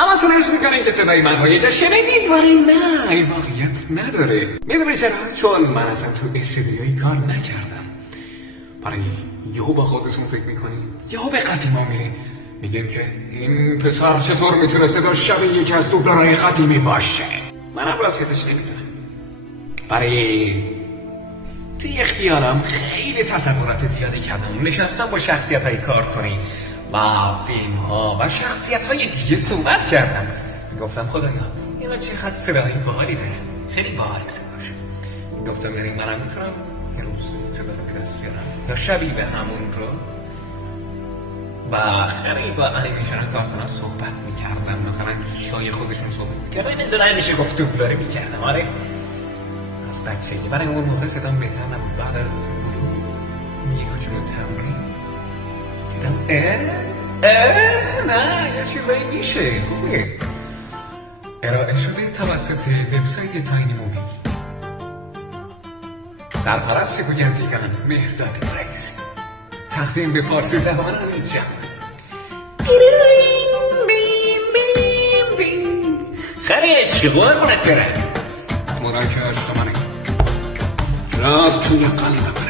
همتون حس میکنین که صدای من رو یه جا شنیدید، ولی نه، این واقعیت نداره. میدونی چرا؟ چون من اصلا تو استودیویی کار نکردم. برای یهو با خودتون فکر میکنین، یهو به قدیما میرین میگن که این پسر چطور میتونه صدا شبیه یکی از دوبلورهای قدیمی باشه. منم راستش نمیتونم. برای توی خیالم خیلی تصورات زیادی کردم. نشستم با شخصیت‌های کارتونی و فیلم‌ها و شخصیت‌های دیگه صحبت کردم. گفتم خدایا اینا چقدر صدای باحالی داره، خیلی باحال صداش. گفتم بریم منم میتونم یه روز صدا رو به دست بیارم یا شبیه به همون رو. و خیلی با انیمیشن کارتونا صحبت میکردم، مثلا شای خودشون صحبت میکردم. اینجا نمیشه گفت دوبلوری میکردم. آره از بچگی برای اون موقع صدام بهتر نبود. بعد از بلوغ یه کوچولو تمرین دیدم نه یه چیزایی میشه. خوبه. ارائه شده توسط وبسایت تاینی مووی. سرپرست گوینده مهرداد رئیس. تقدیم به فارسی زبانان جهان. خیلی عشقی قربونت برم. مراکش تو منه. را توی قلب منه.